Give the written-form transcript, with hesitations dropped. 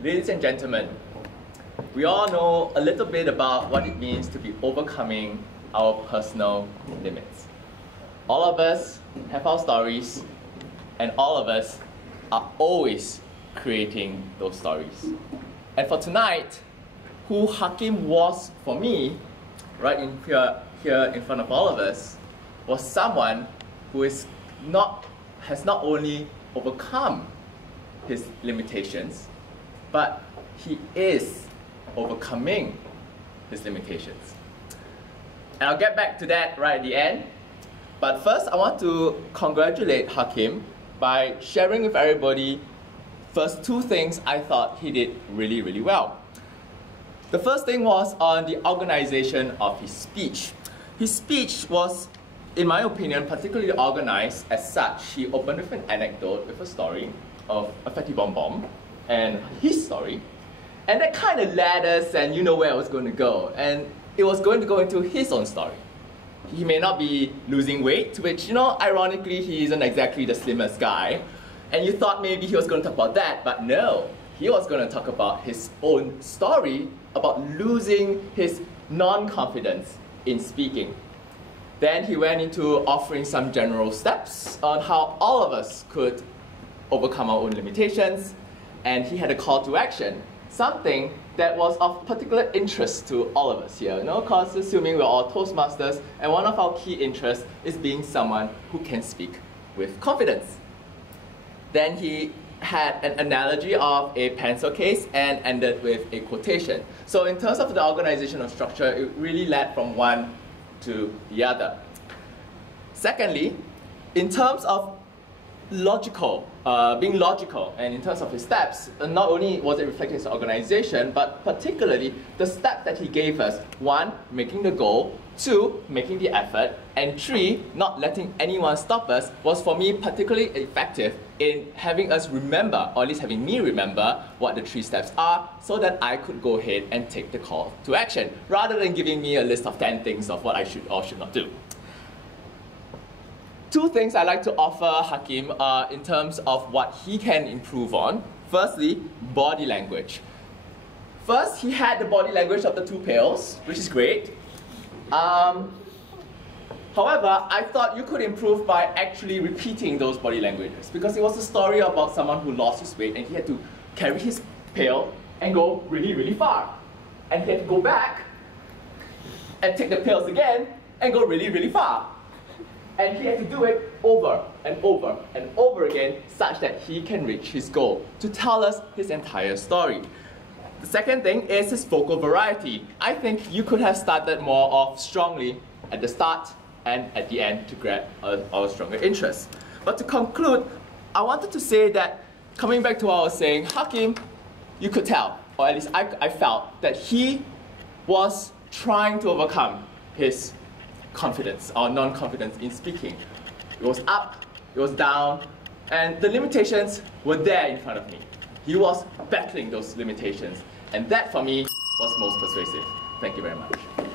Ladies and gentlemen, we all know a little bit about what it means to be overcoming our personal limits. All of us have our stories, and all of us are always creating those stories. And for tonight, who Hakim was for me, right in here in front of all of us, was someone who has not only overcome his limitations, but he is overcoming his limitations. And I'll get back to that right at the end. But first, I want to congratulate Hakim by sharing with everybody first two things I thought he did really, really well. The first thing was on the organization of his speech. His speech was, in my opinion, particularly organized as such. He opened with an anecdote, with a story of a fatty bomb and his story. And that kind of led us, and you know where I was going to go. And it was going to go into his own story. He may not be losing weight, which, you know, ironically, he isn't exactly the slimmest guy. And you thought maybe he was going to talk about that, but no. He was going to talk about his own story, about losing his non-confidence in speaking. Then he went into offering some general steps on how all of us could overcome our own limitations, and he had a call to action, something that was of particular interest to all of us here, you know, because assuming we're all Toastmasters, and one of our key interests is being someone who can speak with confidence. Then he had an analogy of a pencil case and ended with a quotation. So in terms of the organizational structure, it really led from one to the other. Secondly, in terms of being logical, and in terms of his steps, not only was it reflected in his organization, but particularly the steps that he gave us. 1, making the goal. 2, making the effort. And 3, not letting anyone stop us, was for me particularly effective in having us remember, or at least having me remember, what the 3 steps are, so that I could go ahead and take the call to action, rather than giving me a list of 10 things of what I should or should not do. 2 things I like to offer Hakim in terms of what he can improve on. Firstly, body language. First, he had the body language of the 2 pails, which is great. However, I thought you could improve by actually repeating those body languages, because it was a story about someone who lost his weight and he had to carry his pail and go really, really far. And he had to go back and take the pails again and go really, really far. And he had to do it over and over and over again, such that he can reach his goal, to tell us his entire story. The second thing is his vocal variety. I think you could have started more off strongly at the start and at the end to grab our stronger interest. But to conclude, I wanted to say that, coming back to what I was saying, Hakim, you could tell, or at least I felt, that he was trying to overcome his confidence or non-confidence in speaking. It was up, it was down, and the limitations were there in front of me. He was battling those limitations, and that for me was most persuasive. Thank you very much.